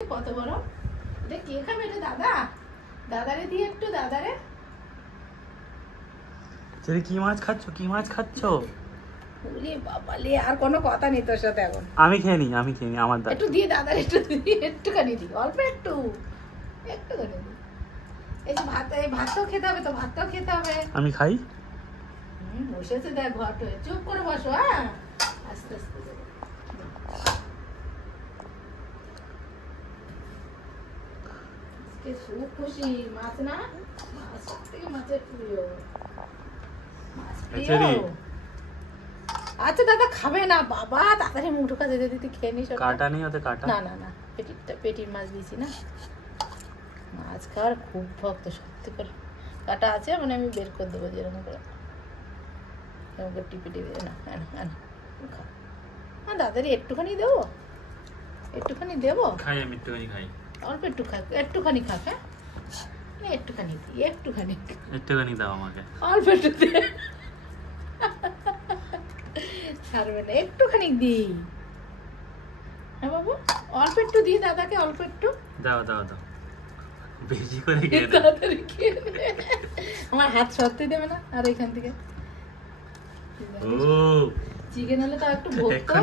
কত বড় এটা কে খাবে? এটা দাদা, দাদারে দিয়ে একটু দাদারে। তুই কি মাছ খাচ্ছ? কি মাছ খাচ্ছ? ওরে বাবা লে, আর কোনো কথা নেই তোর সাথে এখন। আমি খেয়ে নি আমার দাদা একটু দিয়ে দাদারে একটু দিয়ে একটুখানি দি, অল্প একটু একটুখানি দি। এই যে ভাত, এই ভাতটাও খেতে হবে তো, ভাতটাও খেতে হবে। আমি খাই। বসেছে দেখ ঘট হয়ে, চুপ করে বসো। হ্যাঁ আস্তে আস্তে দেবো। খুব খুশি মাছ না, মাছ সব থেকে মাছের প্রিয়, মাছ প্রিয়। আচ্ছা দাদা খাবে না বাবা, তাড়াতাড়ি মুঠো কাজে যদি তুই খেয়ে নিস। কাটা নেই ওতে? কাটা না না না, পেটির মাছ দিয়েছি না। মাছ খাওয়ার খুব ভক্ত সত্যি করে। কাটা আছে মানে আমি বের করে দেবো যেরকম করে, এরকম করে টিপে টিপে। না খা। হ্যাঁ দাদারি একটুখানি দেবো, একটুখানি দেবো। খাই, আমি একটুখানি খাই। অল্প একটু খা, একটুখানি খা। হ্যাঁ একটুখানি দিই, একটুখানি দাও আমাকে। অল্প একটু দে, ছাড়বে না, একটুখানি দিই। হ্যাঁ বাবু অল্প একটু দিই দাদাকে, অল্প একটু দাও দাও দাও, বেশি করে খেয়ে দাও। তাড়াতাড়ি খেয়ে নে। আমার হাত সরতে দেবে না। আর এখান থেকে ও চিকেন হলে তো একটু ভোগতো।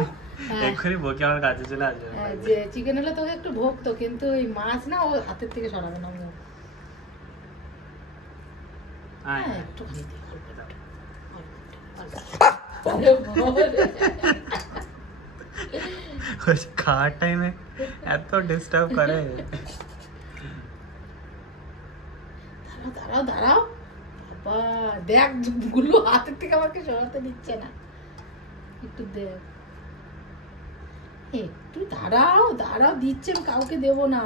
এক্ষুনি বকে আমার কাছে চলে আসবে। যে চিকেন হলে তোকে একটু ভোগতো, কিন্তু ওই মাছ না, ও হাতের থেকে সরাবে না। একটুখানি দিই, খাওয়ার টাইমে এত ডিস্টার্ব করে। দাঁড়াও দাঁড়াও বাবা, দেখ গুলো হাতের থেকে আমাকে সরাতে দিচ্ছে না। একটু দেখ, একটু দাঁড়াও দিচ্ছে, আমি কাউকে দেবো না।